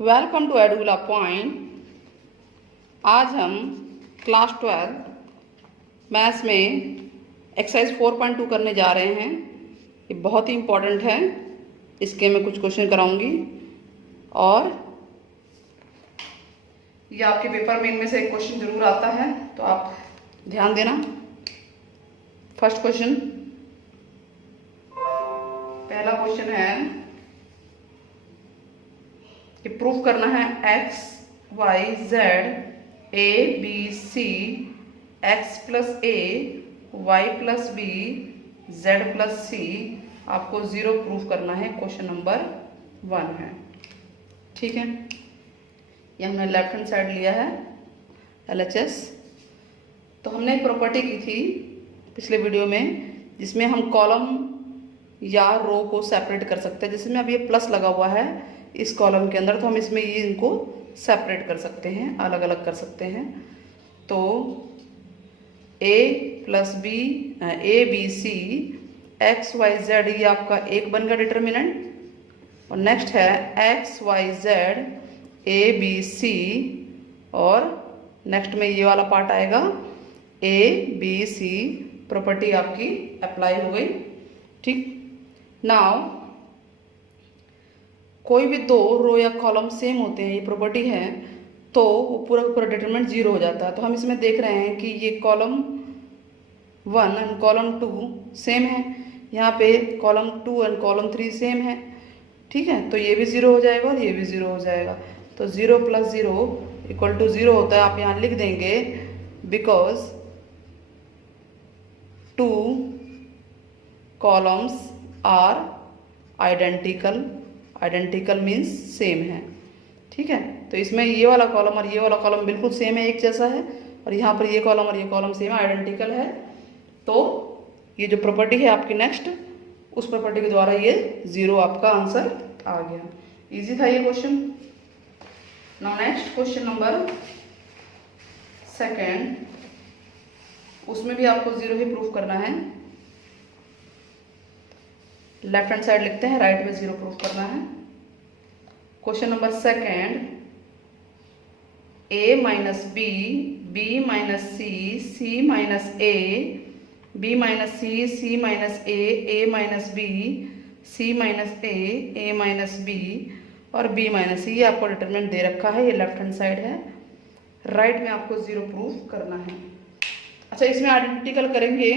Welcome to एडुला point. आज हम class 12 maths में एक्सरसाइज 4.2 करने जा रहे हैं। ये बहुत ही इम्पोर्टेंट है। इसके मैं कुछ क्वेश्चन कराऊंगी और ये आपके पेपर में इनमें से एक क्वेश्चन जरूर आता है, तो आप ध्यान देना। फर्स्ट क्वेश्चन, पहला क्वेश्चन है कि प्रूफ करना है x y z a b c x plus a y plus b z plus c आपको 0 प्रूफ करना है। क्वेश्चन नंबर 1 है। ठीक है, ये हमने लेफ्ट हैंड साइड लिया है LHS। तो हमने एक प्रॉपर्टी की थी पिछले वीडियो में जिसमें हम कॉलम या रो को सेपरेट कर सकते हैं। जिसमें अब ये प्लस लगा हुआ है इस कॉलम के अंदर, तो हम इसमें ये इनको सेपरेट कर सकते हैं, अलग अलग कर सकते हैं। तो a plus b a B c x Y Z, ये आपका एक बन गया डिटर्मिनेंट। और नेक्स्ट है x Y z a B c, और नेक्स्ट में ये वाला पार्ट आएगा ए बी सी। प्रॉपर्टी आपकी अप्लाई हो गई। ठीक, नाउ कोई भी दो रो या कॉलम सेम होते हैं, ये प्रॉपर्टी है, तो वो पूरा पूरा डिटरमिनेंट 0 हो जाता है। तो हम इसमें देख रहे हैं कि ये कॉलम 1 एंड कॉलम 2 सेम है, यहाँ पे कॉलम 2 एंड कॉलम 3 सेम है। ठीक है, तो ये भी 0 हो जाएगा और ये भी 0 हो जाएगा। तो 0 प्लस 0 इक्वल टू 0 होता है। आप यहाँ लिख देंगे because 2 columns are identical. Identical means same है। ठीक है, तो इसमें ये वाला कॉलम और ये वाला कॉलम बिल्कुल सेम है, एक जैसा है, और यहाँ पर ये कॉलम और ये कॉलम सेम है, आइडेंटिकल है। तो ये जो प्रॉपर्टी है आपकी नेक्स्ट, उस प्रॉपर्टी के द्वारा ये 0 आपका आंसर आ गया। इजी था ये question. Now next question number 2, उसमें भी आपको 0 ही प्रूफ करना है। लेफ्ट हैंड साइड लिखते हैं, राइट में 0 प्रूफ करना है। Question number 2, a minus b b minus c c minus a b minus c c minus a minus b c minus a minus b और बी माइनस सी, ये आपको determinant दे रखा है। ये लेफ्ट हैंड साइड है। Right में आपको 0 प्रूफ करना है। अच्छा, इसमें आइडेंटिकल करेंगे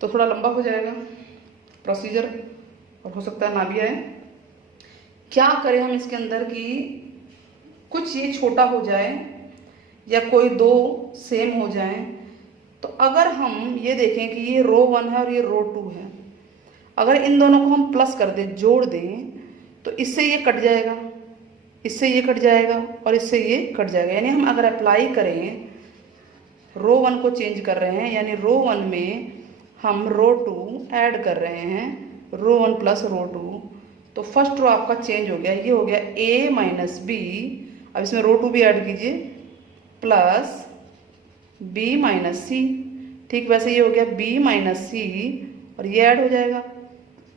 तो थोड़ा लंबा हो जाएगा प्रोसीजर, और हो सकता है ना भी आए। क्या करें हम इसके अंदर कि कुछ ये छोटा हो जाए या कोई दो सेम हो जाए। तो अगर हम ये देखें कि ये रो 1 है और ये रो 2 है, अगर इन दोनों को हम प्लस कर दें, जोड़ दें, तो इससे ये कट जाएगा, इससे ये कट जाएगा और इससे ये कट जाएगा। यानी हम अगर अप्लाई करें, रो 1 को चेंज कर रहे हैं, यानी रो 1 में हम रो 2 ऐड कर रहे हैं, रो 1 प्लस रो 2, तो फर्स्ट रो आपका चेंज हो गया। ये हो गया a माइनस बी, अब इसमें रो 2 भी ऐड कीजिए, प्लस b माइनस सी। ठीक, वैसे ये हो गया b माइनस सी और ये ऐड हो जाएगा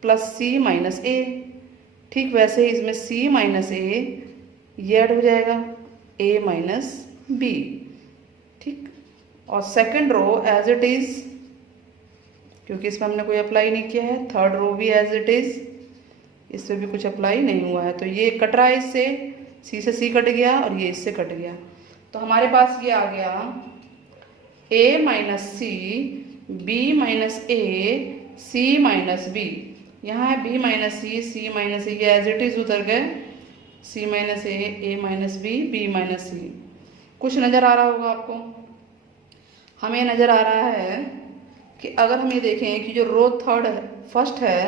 प्लस c माइनस a। ठीक, वैसे ही इसमें c माइनस a ये ऐड हो जाएगा a माइनस b। ठीक, और second row as it is, क्योंकि इसमें हमने कोई अप्लाई नहीं किया है। थर्ड रो भी एज इट इज, इसमें भी कुछ अप्लाई नहीं हुआ है। तो ये कट रहा है, इससे सी से सी कट गया और ये इससे कट गया। तो हमारे पास ये आ गया a minus c b minus a c minus b. यहाँ है b minus c minus a, ये एज इट इज उतर गए, c minus a minus b minus c. कुछ नज़र आ रहा होगा आपको। हमें नज़र आ रहा है कि अगर हम ये देखें कि जो रो फर्स्ट है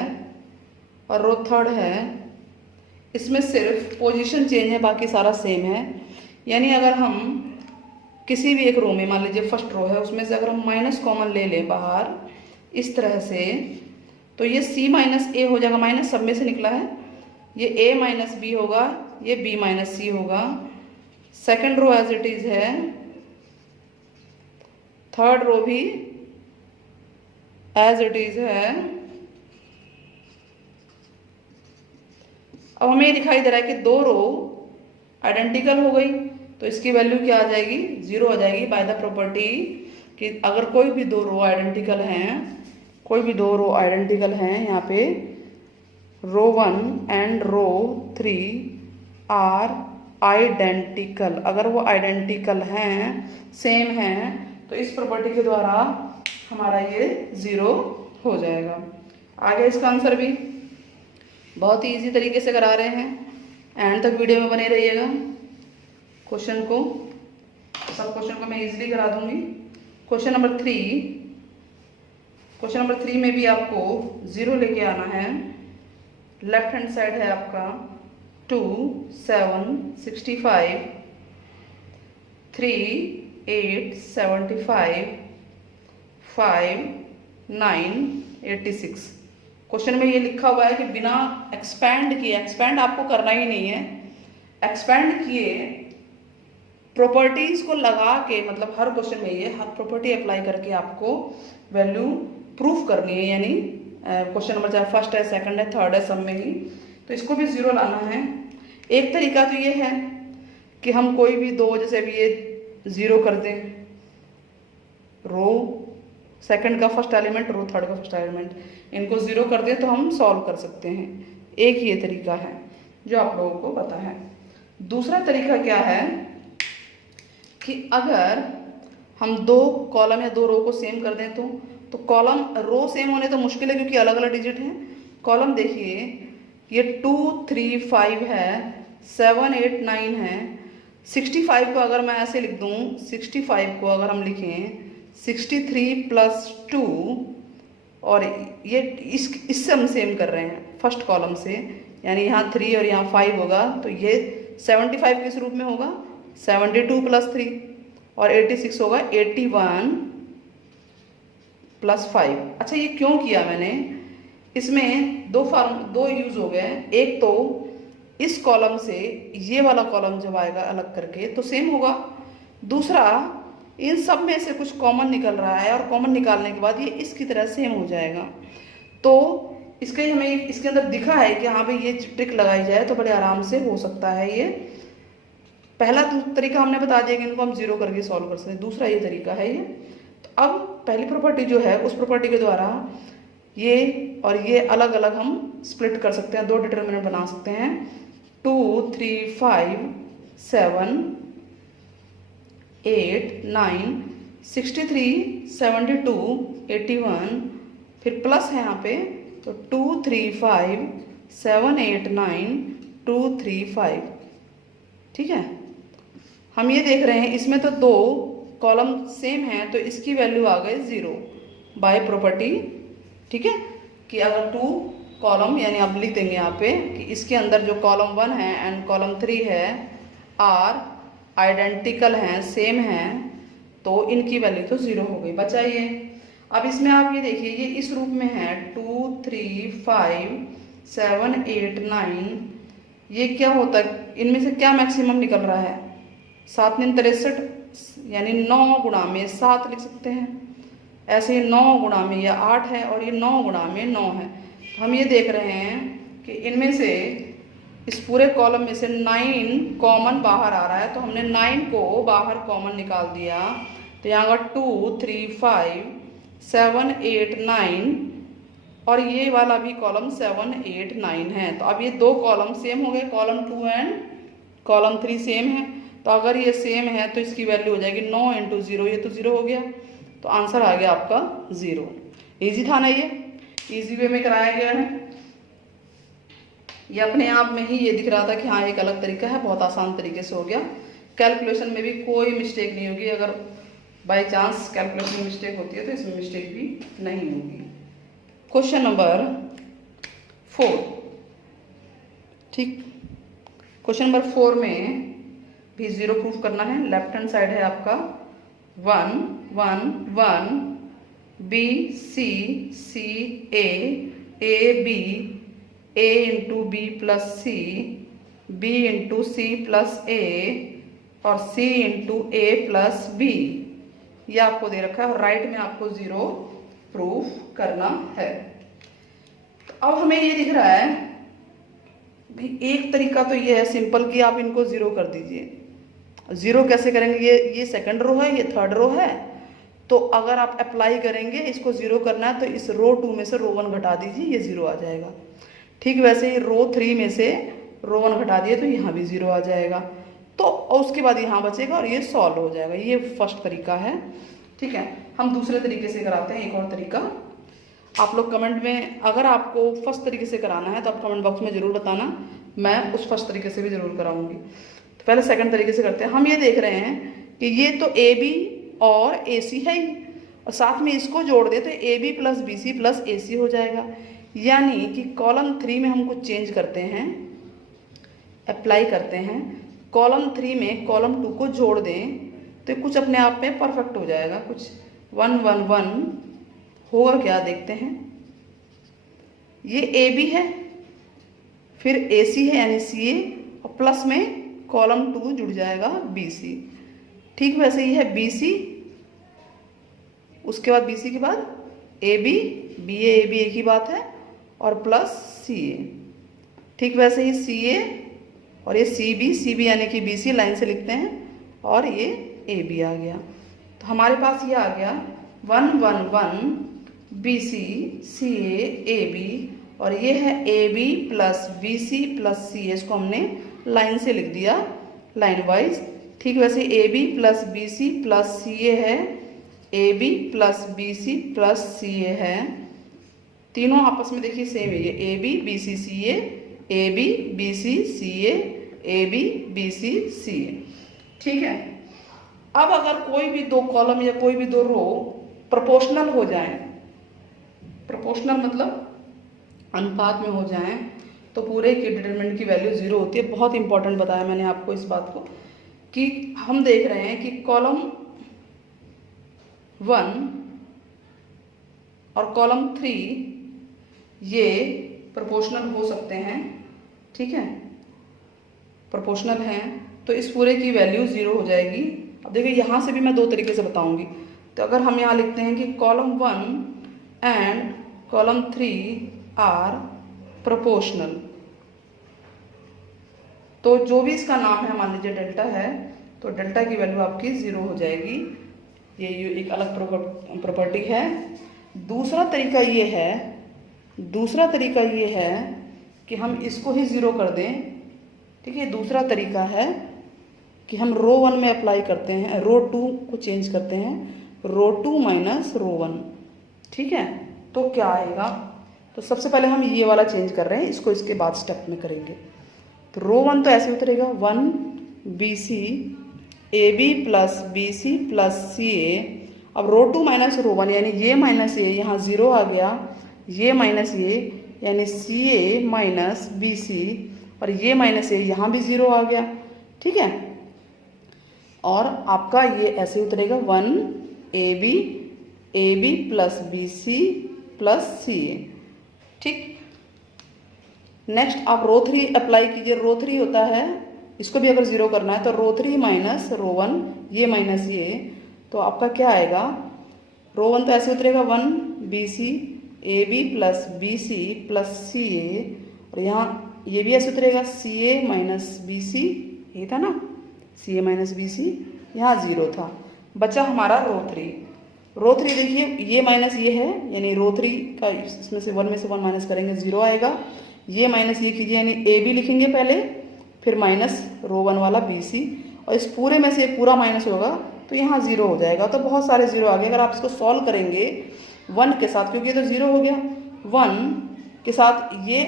और रो 3 है, इसमें सिर्फ पोजीशन चेंज है, बाकी सारा सेम है। यानी अगर हम किसी भी एक रो में, मान लीजिए फर्स्ट रो है, उसमें से अगर हम माइनस कॉमन ले लें बाहर इस तरह से, तो ये c माइनस ए हो जाएगा। माइनस सब में से निकला है, ये a माइनस बी होगा, ये b माइनस सी होगा। Second row as it is है, थर्ड रो भी एज इट इज है, अब हमें ये दिखाई दे रहा है कि दो रो आइडेंटिकल हो गई, तो इसकी वैल्यू क्या आ जाएगी, 0 आ जाएगी बाय द प्रॉपर्टी कि अगर कोई भी दो रो आइडेंटिकल हैं, कोई भी दो रो आइडेंटिकल हैं, यहाँ पे रो 1 एंड रो 3 आर आइडेंटिकल, अगर वो आइडेंटिकल हैं, सेम हैं, तो इस प्रॉपर्टी के द्वारा हमारा ये 0 हो जाएगा। आगे इसका आंसर भी बहुत ही ईजी तरीके से करा रहे हैं, एंड तक वीडियो में बने रहिएगा। क्वेश्चन को, सब क्वेश्चन को मैं इजीली करा दूंगी। क्वेश्चन नंबर 3 में भी आपको 0 लेके आना है। लेफ्ट हैंड साइड है आपका 2 7 65 3 8 75 5 9 86। क्वेश्चन में ये लिखा हुआ है कि बिना एक्सपैंड किए, एक्सपैंड आपको करना ही नहीं है, एक्सपैंड किए प्रॉपर्टीज को लगा के, मतलब हर क्वेश्चन में ये हर प्रॉपर्टी अप्लाई करके आपको वैल्यू प्रूफ करनी है, यानी क्वेश्चन नंबर चाहे फर्स्ट है, सेकंड है, थर्ड है, सब में ही, तो इसको भी 0 लाना है। एक तरीका तो ये है कि हम कोई भी दो, जैसे अभी ये 0 कर दें, रो सेकंड का फर्स्ट एलिमेंट, रो थर्ड का फर्स्ट एलिमेंट, इनको 0 कर दें तो हम सॉल्व कर सकते हैं। एक ये तरीका है जो आप लोगों को पता है। दूसरा तरीका क्या है कि अगर हम दो कॉलम या दो रो को सेम कर दें तो कॉलम रो सेम होने तो मुश्किल है क्योंकि अलग अलग डिजिट हैं। कॉलम देखिए, ये 2 3 5 है, 7 8 9 है। 65 को अगर मैं ऐसे लिख दूँ, 65 को अगर हम लिखें 63 + 2, और ये इससे हम सेम कर रहे हैं फर्स्ट कॉलम से, यानी यहाँ 3 और यहाँ 5 होगा, तो ये 75 किस रूप में होगा, 72 + 3, और 86 होगा 81 + 5। अच्छा, ये क्यों किया मैंने, इसमें दो यूज हो गए। एक तो इस कॉलम से ये वाला कॉलम जब आएगा अलग करके तो सेम होगा, दूसरा इन सब में से कुछ कॉमन निकल रहा है और कॉमन निकालने के बाद ये इसकी तरह सेम हो जाएगा। तो इसके हमें इसके अंदर दिखा है कि हाँ भाई ये ट्रिक लगाई जाए तो बड़े आराम से हो सकता है। ये पहला तरीका हमने बता दिया कि इनको हम 0 करके सॉल्व कर सकते हैं, दूसरा ये तरीका है ये। तो अब पहली प्रॉपर्टी जो है उस प्रॉपर्टी के द्वारा ये और ये अलग अलग हम स्प्लिट कर सकते हैं, दो डिटर्मिनेंट बना सकते हैं। 2 3 5 7 8 9 63 72 81, फिर प्लस है यहाँ पे, तो 2 3 5 7 8 9 2 3 5। ठीक है, हम ये देख रहे हैं इसमें तो दो कॉलम सेम है तो इसकी वैल्यू आ गई 0 बाय प्रॉपर्टी। ठीक है, कि अगर 2 कॉलम, यानी आप लिख देंगे यहाँ पे कि इसके अंदर जो कॉलम 1 है एंड कॉलम 3 है आर आइडेंटिकल हैं, सेम हैं, तो इनकी वैल्यू तो 0 हो गई। बचा ये। अब इसमें आप ये देखिए, ये इस रूप में है 2 3 5 7 8 9, ये क्या होता है, इनमें से क्या मैक्सिमम निकल रहा है, 7 9 63, यानी 9 गुणा में 7 लिख सकते हैं। ऐसे ही 9 गुणा में ये 8 है और ये 9 गुणा में 9 है। तो हम ये देख रहे हैं कि इनमें से इस पूरे कॉलम में से 9 कॉमन बाहर आ रहा है, तो हमने 9 को बाहर कॉमन निकाल दिया। तो यहाँ का 2 3 5 7 8 9 और ये वाला भी कॉलम 7 8 9 है। तो अब ये दो कॉलम सेम हो गए, कॉलम 2 एंड कॉलम 3 सेम है। तो अगर ये सेम है तो इसकी वैल्यू हो जाएगी 9 × 0, ये तो 0 हो गया, तो आंसर आ गया आपका 0। इजी था ना, ये इजी वे में कराया गया है। ये अपने आप में ही ये दिख रहा था कि हाँ एक अलग तरीका है, बहुत आसान तरीके से हो गया। कैलकुलेशन में भी कोई मिस्टेक नहीं होगी, अगर बाय चांस कैलकुलेशन में मिस्टेक होती है तो इसमें मिस्टेक भी नहीं होगी। Question number 4। ठीक, क्वेश्चन नंबर 4 में भी 0 प्रूफ करना है। लेफ्ट हैंड साइड है आपका 1 1 1 B C C A A B A × B + C B × C + A और C × A + B, ये आपको दे रखा है और राइट में आपको 0 प्रूफ करना है। तो अब हमें ये दिख रहा है भाई एक तरीका तो ये है सिंपल कि आप इनको ज़ीरो कर दीजिए। ज़ीरो कैसे करेंगे, ये सेकंड रो है, ये थर्ड रो है, तो अगर आप अप्लाई करेंगे इसको ज़ीरो करना है तो इस रो 2 में से रो 1 घटा दीजिए, ये ज़ीरो आ जाएगा। ठीक वैसे ही रो 3 में से रो 1 घटा दिए तो यहाँ भी ज़ीरो आ जाएगा, तो उसके बाद यहाँ बचेगा और ये सॉल्व हो जाएगा। ये फर्स्ट तरीका है। ठीक है, हम दूसरे तरीके से कराते हैं, एक और तरीका। आप लोग कमेंट में, अगर आपको फर्स्ट तरीके से कराना है तो आप कमेंट बॉक्स में ज़रूर बताना, मैं उस फर्स्ट तरीके से भी ज़रूर कराऊंगी। तो पहले सेकंड तरीके से करते हैं। हम ये देख रहे हैं कि ये तो ए बी और ए सी है ही, और साथ में इसको जोड़ दे तो A B plus B C plus A C हो जाएगा। यानी कि कॉलम 3 में हम कुछ चेंज करते हैं, अप्लाई करते हैं, कॉलम 3 में कॉलम 2 को जोड़ दें तो कुछ अपने आप में परफेक्ट हो जाएगा। कुछ 1 1 1 होगा क्या, देखते हैं। ये ए बी है, फिर ए सी है यानी सी ए, और प्लस में कॉलम 2 जुड़ जाएगा बी सी। ठीक वैसे ही है बी सी, उसके बाद बी सी के बाद a B, b a b एक ही बात है, और प्लस सी ए। ठीक वैसे ही सी ए और ये सी बी यानी कि बी सी लाइन से लिखते हैं, और ये ए बी आ गया। तो हमारे पास ये आ गया 1 1 1 B C C A B, और ये है A B plus B C plus C A, इसको हमने लाइन से लिख दिया, लाइन वाइज। ठीक वैसे A B plus B C plus C A है, A B plus B C plus C A है, तीनों आपस में देखिए सेम है, ये A B B C C A B B C C A B B C C A. ठीक है, अब अगर कोई भी दो कॉलम या कोई भी दो रो प्रोपोर्शनल हो जाएं, प्रोपोर्शनल मतलब अनुपात में हो जाएं, तो पूरे के डिटरमिनेंट की वैल्यू 0 होती है। बहुत इंपॉर्टेंट बताया मैंने आपको इस बात को, कि हम देख रहे हैं कि कॉलम 1 और कॉलम 3 ये प्रोपोर्शनल हो सकते हैं। ठीक है, प्रोपोर्शनल हैं, तो इस पूरे की वैल्यू 0 हो जाएगी। अब देखिए यहाँ से भी मैं दो तरीके से बताऊंगी। तो अगर हम यहाँ लिखते हैं कि column 1 and column 3 are proportional, तो जो भी इसका नाम है, मान लीजिए डेल्टा है, तो डेल्टा की वैल्यू आपकी 0 हो जाएगी। ये एक अलग प्रॉपर्टी है। दूसरा तरीका ये है कि हम इसको ही 0 कर दें। ठीक है, दूसरा तरीका है कि हम रो 1 में अप्लाई करते हैं, रो 2 को चेंज करते हैं, रो 2 माइनस रो 1। ठीक है, तो क्या आएगा, तो सबसे पहले हम ये वाला चेंज कर रहे हैं, इसको इसके बाद स्टेप में करेंगे। तो रो 1 तो ऐसे उतरेगा 1 B C A B plus B C plus C A. अब रो 2 माइनस रो 1 यानी ये माइनस ए, यहाँ 0 आ गया, ये माइनस ये यानी सी ए माइनस बी सी, और ये माइनस ए यहाँ भी 0 आ गया। ठीक है, और आपका ये ऐसे उतरेगा 1 A B plus B C plus C A. ठीक, नेक्स्ट आप रो 3 अप्लाई कीजिए। रो 3 होता है, इसको भी अगर 0 करना है तो रो 3 माइनस रो 1, ये माइनस ये, तो आपका क्या आएगा, रो 1 तो ऐसे उतरेगा 1 B C A B plus B C plus C A, और यहाँ ये भी ऐसे उतरेगा सी ए माइनस बी सी, ये था ना सी ए माइनस बी सी, यहाँ 0 था। बचा हमारा रो 3। रो 3 देखिए ये माइनस ये है, यानी रो 3 का इसमें से 1 में से 1 माइनस करेंगे 0 आएगा। ये माइनस ये कीजिए यानी ए बी लिखेंगे पहले, फिर माइनस रो 1 वाला बी सी, और इस पूरे में से पूरा माइनस होगा तो यहाँ 0 हो जाएगा। तो बहुत सारे 0 आ गए। अगर आप इसको सॉल्व करेंगे 1 के साथ, क्योंकि ये तो 0 हो गया, 1 के साथ ये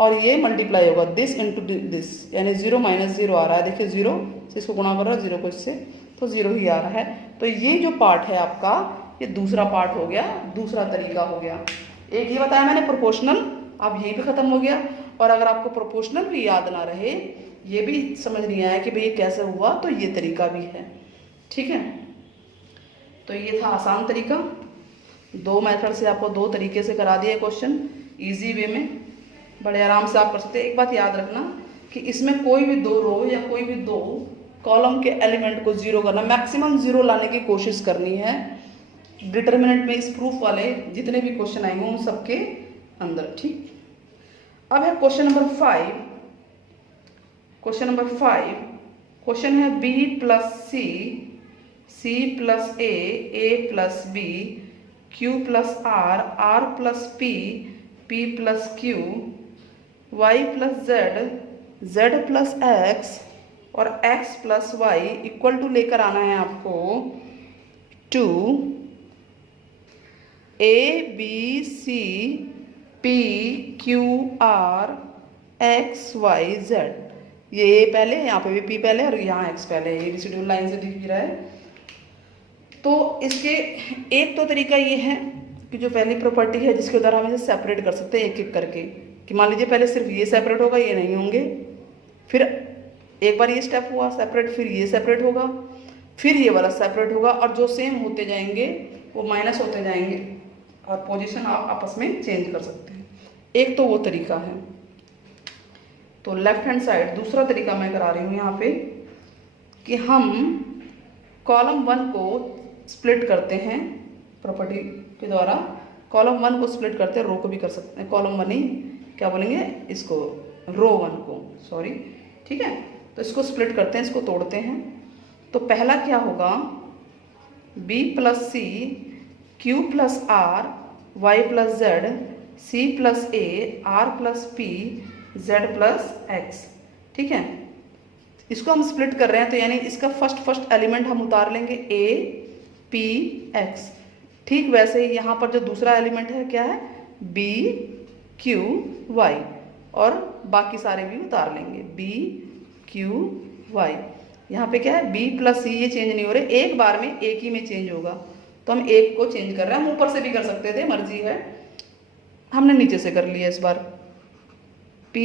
और ये मल्टीप्लाई होगा, दिस इंटू दिस, यानी 0 माइनस 0 आ रहा है। देखिए 0 से इसको गुणा कर रहा है, 0 को इससे, तो 0 ही आ रहा है। तो ये जो पार्ट है आपका, ये दूसरा पार्ट हो गया, दूसरा तरीका हो गया। एक ये बताया मैंने प्रोपोर्शनल, अब यहीं पे खत्म हो गया। और अगर आपको प्रोपोर्शनल भी याद ना रहे, ये भी समझ नहीं आया कि भाई ये कैसे हुआ, तो ये तरीका भी है। ठीक है, तो ये था आसान तरीका। 2 मेथड से आपको 2 तरीके से करा दिया क्वेश्चन, इजी वे में, बड़े आराम से आप कर सकते हैं। एक बात याद रखना कि इसमें कोई भी 2 रो या कोई भी 2 कॉलम के एलिमेंट को 0 करना, मैक्सिमम 0 लाने की कोशिश करनी है डिटरमिनेंट में। इस प्रूफ वाले जितने भी क्वेश्चन आएंगे उन सबके अंदर। ठीक, अब है question number 5 question number 5, question है B plus C, C plus A plus B, Q plus R, R plus P, P plus Q, Y plus Z, Z plus X और x plus Y equal to लेकर आना है आपको two A B C P Q R X Y Z. ये A पहले, यहाँ पे भी पी पहले और यहाँ एक्स पहले, ये भी शेड्यूल लाइन से दिख रहा है। तो इसके एक तो तरीका ये है कि जो पहली प्रॉपर्टी है जिसके द्वारा हम इसे सेपरेट कर सकते हैं एक एक करके, कि मान लीजिए पहले सिर्फ ये सेपरेट होगा, ये नहीं होंगे, फिर एक बार ये स्टेप हुआ सेपरेट, फिर ये सेपरेट होगा, फिर ये वाला सेपरेट होगा, और जो सेम होते जाएंगे वो माइनस होते जाएंगे और पोजीशन आप आपस में चेंज कर सकते हैं। एक तो वो तरीका है। तो लेफ्ट हैंड साइड दूसरा तरीका मैं करा रही हूँ यहाँ पे कि हम कॉलम 1 को स्प्लिट करते हैं प्रॉपर्टी के द्वारा। कॉलम 1 को स्प्लिट करते हैं, रो को भी कर सकते हैं, कॉलम 1 ही क्या बोलेंगे इसको, रो 1 को, सॉरी, ठीक है। तो इसको स्प्लिट करते हैं, इसको तोड़ते हैं। तो पहला क्या होगा, b plus c, q plus r, y plus z, c plus a, r plus p, z plus x, ठीक है। इसको हम स्प्लिट कर रहे हैं तो यानी इसका फर्स्ट एलिमेंट हम उतार लेंगे a p x। ठीक वैसे ही यहाँ पर जो दूसरा एलिमेंट है क्या है, b q y, और बाकी सारे भी उतार लेंगे b q y। यहाँ पे क्या है b प्लस सी, ये चेंज नहीं हो रहे, एक बार में एक ही में चेंज होगा, तो हम एक को चेंज कर रहे हैं। हम ऊपर से भी कर सकते थे, मर्जी है, हमने नीचे से कर लिया इस बार। p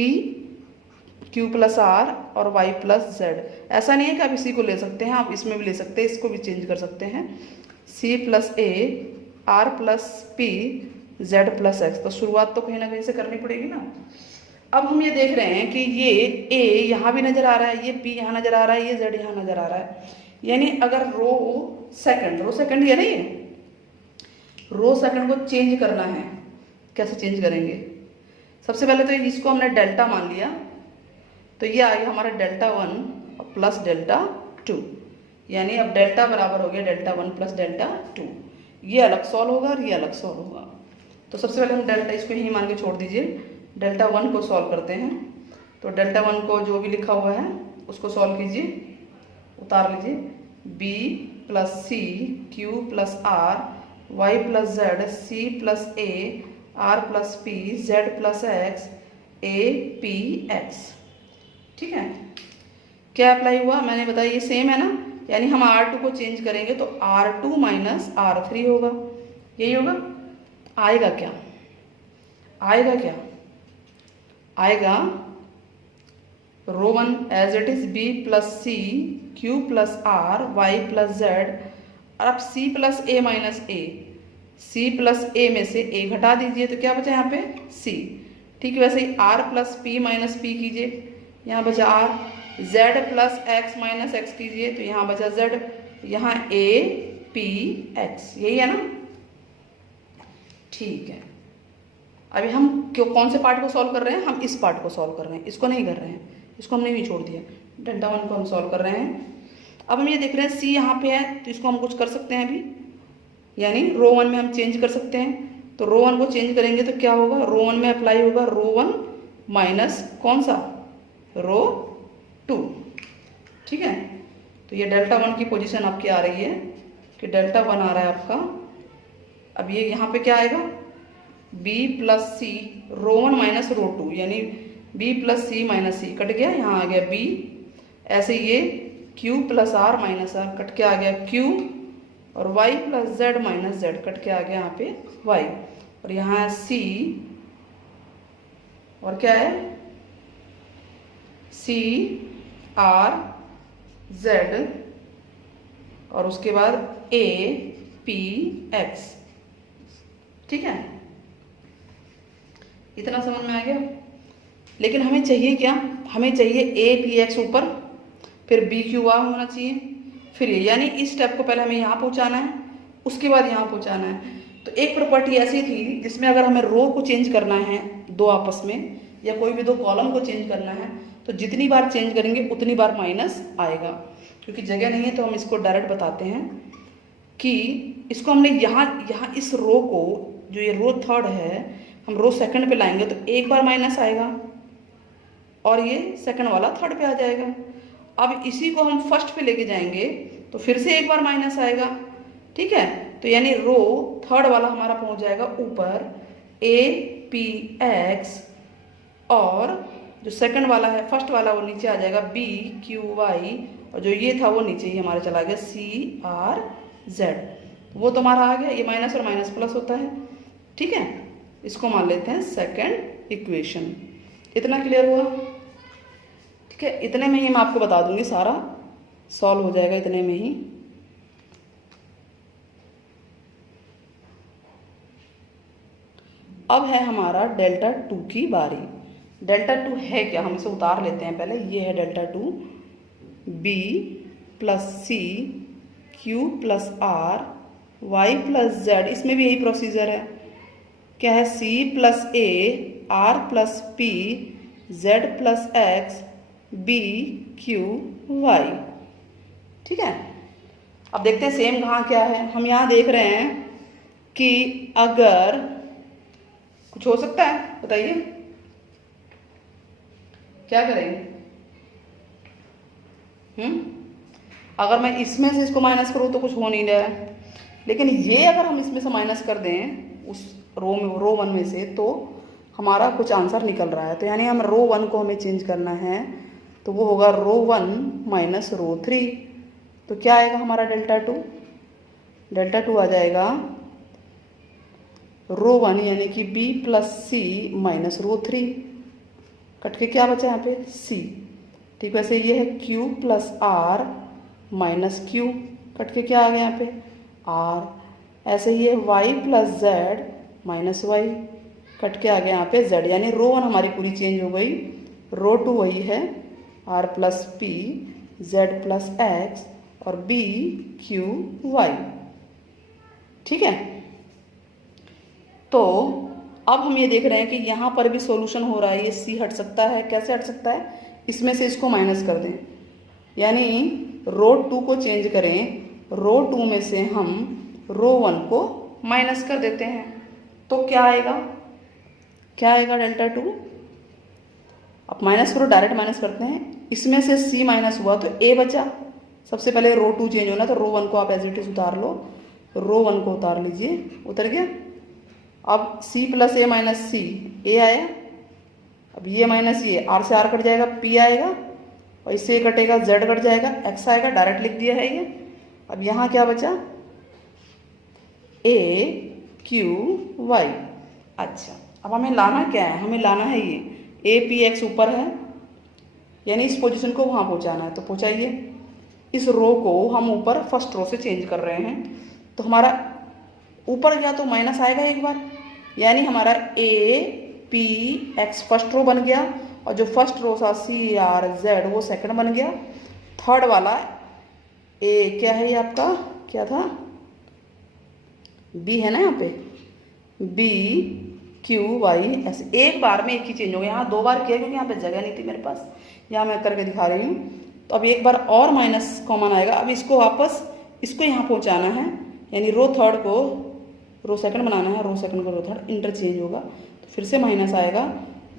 q प्लस आर और y प्लस जेड। ऐसा नहीं है कि आप इसी को ले सकते हैं, आप इसमें भी ले सकते हैं, इसको भी चेंज कर सकते हैं। c plus a, r plus p, z plus x. तो शुरुआत तो कहीं ना कहीं से करनी पड़ेगी ना। अब हम ये देख रहे हैं कि ये a यहाँ भी नज़र आ रहा है, ये p यहाँ नज़र आ रहा है, ये z यहाँ नज़र आ रहा है। यानी अगर रो सेकंड ये नहीं है, रो सेकंड को चेंज करना है, कैसे चेंज करेंगे। सबसे पहले तो इसको हमने डेल्टा मान लिया, तो ये आ गया हमारा डेल्टा 1 प्लस डेल्टा 2, यानी अब डेल्टा बराबर हो गया डेल्टा 1 प्लस डेल्टा 2। ये अलग सॉल्व होगा और ये अलग सॉल्व होगा। तो सबसे पहले हम डेल्टा, इसको यहीं मान के छोड़ दीजिए, डेल्टा 1 को सॉल्व करते हैं। तो डेल्टा 1 को जो भी लिखा हुआ है उसको सॉल्व कीजिए, उतार लीजिए। b plus c, q plus r, y plus z, c plus a, r plus p, z plus x, a p x, ठीक है। क्या अप्लाई हुआ, मैंने बताया ये सेम है ना, यानी हम R2 को चेंज करेंगे तो R2 माइनस R3 होगा, यही होगा। आएगा क्या, आएगा row 1 as it is b plus c, q plus r, y plus z, और अब c plus a minus a, c plus a में से a घटा दीजिए तो क्या बचा यहाँ पे c, ठीक है। वैसे ही r plus p minus p कीजिए, यहाँ बचा r, z plus x minus x कीजिए तो यहाँ बचा z, यहाँ a p x, यही है ना, ठीक है। अभी हम कौन से पार्ट को सॉल्व कर रहे हैं, हम इस पार्ट को सॉल्व कर रहे हैं, इसको नहीं कर रहे हैं, इसको हमने भी छोड़ दिया। डेल्टा 1 को हम सॉल्व कर रहे हैं। अब हम ये देख रहे हैं c यहाँ पे है तो इसको हम कुछ कर सकते हैं अभी, यानी रो 1 में हम चेंज कर सकते हैं। तो रो 1 को चेंज करेंगे तो क्या होगा, रो 1 में अप्लाई होगा रो 1 माइनस कौन सा, रो 2, ठीक है। तो ये डेल्टा 1 की पोजीशन आपकी आ रही है कि डेल्टा 1 आ रहा है आपका। अब ये यहाँ पे क्या आएगा, b plus c, row 1 minus row 2, यानी b plus c minus c cut गया, यहाँ आ गया b। ऐसे ये q plus r minus r cut के आ गया q, और y plus z minus z cut के आ गया यहाँ पे y, और यहाँ है c, और क्या है c r z, और उसके बाद a p x, ठीक है। इतना समझ में आ गया। लेकिन हमें चाहिए क्या, हमें चाहिए a p x ऊपर, फिर b q r होना चाहिए, फिर ये, यानी इस स्टेप को पहले हमें यहाँ पहुँचाना है, उसके बाद यहाँ पहुँचाना है। तो एक प्रॉपर्टी ऐसी थी जिसमें अगर हमें रो को चेंज करना है दो आपस में, या कोई भी दो कॉलम को चेंज करना है, तो जितनी बार चेंज करेंगे उतनी बार माइनस आएगा। क्योंकि जगह नहीं है तो हम इसको डायरेक्ट बताते हैं कि इसको हमने यहाँ इस रो को, जो ये रो थर्ड है, हम रो सेकंड पे लाएंगे तो एक बार माइनस आएगा और ये सेकंड वाला थर्ड पे आ जाएगा। अब इसी को हम फर्स्ट पे लेके जाएंगे तो फिर से एक बार माइनस आएगा, ठीक है। तो यानी रो थर्ड वाला हमारा पहुंच जाएगा ऊपर APX, और जो सेकंड वाला है फर्स्ट वाला वो नीचे आ जाएगा BQY, और जो ये था वो नीचे ही हमारा चला गया CRZ। वो तो हमारा आ गया, ये माइनस और माइनस प्लस होता है, ठीक है। इसको मान लेते हैं सेकंड इक्वेशन। इतना क्लियर हुआ, ठीक है। इतने में ही मैं आपको बता दूंगी, सारा सॉल्व हो जाएगा इतने में ही। अब है हमारा डेल्टा 2 की बारी। डेल्टा 2 है क्या, हम इसे उतार लेते हैं पहले। ये है delta 2, B plus C Q plus R Y plus Z, इसमें भी यही प्रोसीजर है। क्या है, C plus A R plus P Z plus X B Q Y, ठीक है। अब देखते हैं सेम कहाँ क्या है। हम यहाँ देख रहे हैं कि अगर कुछ हो सकता है, बताइए क्या करें। अगर मैं इसमें से इसको माइनस करूँ तो कुछ हो नहीं रहा है, लेकिन ये अगर हम इसमें से माइनस कर दें उस रो 1 में से, तो हमारा कुछ आंसर निकल रहा है। तो यानी हम रो 1 को हमें चेंज करना है, तो वो होगा रो 1 माइनस रो 3। तो क्या आएगा हमारा डेल्टा 2? डेल्टा 2 आ जाएगा रो 1 यानी कि B plus C minus rho 3, cut के क्या बचा यहाँ पे C, ठीक। वैसे ये है Q plus R minus Q, cut के क्या आ गया यहाँ पे R। ऐसे ही है Y plus Z minus Y, cut के आ गया यहाँ पे Z। यानी रो 1 हमारी पूरी चेंज हो गई। रो 2 वही है R plus P Z plus X और B Q Y, ठीक है। तो अब हम ये देख रहे हैं कि यहाँ पर भी सॉल्यूशन हो रहा है। ये C हट सकता है, कैसे हट सकता है, इसमें से इसको माइनस कर दें, यानी रो 2 को चेंज करें, रो 2 में से हम रो 1 को माइनस कर देते हैं, तो क्या आएगा, क्या आएगा डेल्टा 2। अब माइनस करो, डायरेक्ट माइनस करते हैं। इसमें से C माइनस हुआ तो A बचा। सबसे पहले रो 2 चेंज होना, तो रो 1 को आप एज इट इज उतार लो, रो 1 को उतार लीजिए, उतर गया। अब C plus A minus C, A आया। अब ये माइनस ये, R से R कट जाएगा, P आएगा, और इससे कटेगा Z कट जाएगा, X आएगा, डायरेक्ट लिख दिया है ये। अब यहाँ क्या बचा, A Q Y। अच्छा, अब हमें लाना क्या है, हमें लाना है ये APX ऊपर है, यानी इस पोजीशन को वहाँ पहुँचाना है। तो पहुँचाइए, इस रो को हम ऊपर फर्स्ट रो से चेंज कर रहे हैं, तो हमारा ऊपर गया तो माइनस आएगा एक बार, यानी हमारा APX फर्स्ट रो बन गया, और जो फर्स्ट रो था CRZ वो सेकंड बन गया। थर्ड वाला A क्या है, ये आपका क्या था, B है ना, यहाँ पे BQY। ऐसे एक बार में एक ही चेंज हो गया। यहाँ 2 बार किया क्योंकि यहाँ पे जगह नहीं थी मेरे पास, यहाँ मैं करके दिखा रही हूँ। तो अब एक बार और माइनस कॉमन आएगा। अब इसको वापस इसको यहाँ पहुँचाना है, यानी रो थर्ड को रो सेकंड बनाना है, रो सेकंड को रो थर्ड, इंटरचेंज होगा, तो फिर से माइनस आएगा,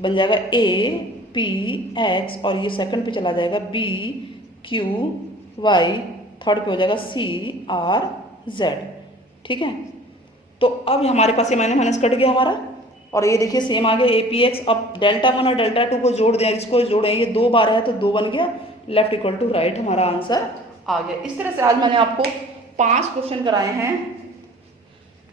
बन जाएगा APX, और ये सेकंड पे चला जाएगा BQY, थर्ड पे हो जाएगा CRZ, ठीक है। तो अब हमारे पास ये माइनस कट गया हमारा, और ये देखिए सेम आ गया APX। अब डेल्टा 1 और डेल्टा 2 को जोड़ दें, इसको जोड़ें, ये 2 बार है तो 2 बन गया, लेफ्ट इक्वल टू राइट हमारा आंसर आ गया। इस तरह से आज मैंने आपको 5 क्वेश्चन कराए हैं।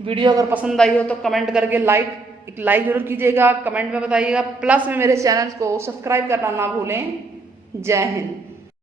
वीडियो अगर पसंद आई हो तो कमेंट करके एक लाइक जरूर कीजिएगा, कमेंट में बताइएगा, प्लस में मेरे चैनल को सब्सक्राइब करना ना भूलें। जय हिंद।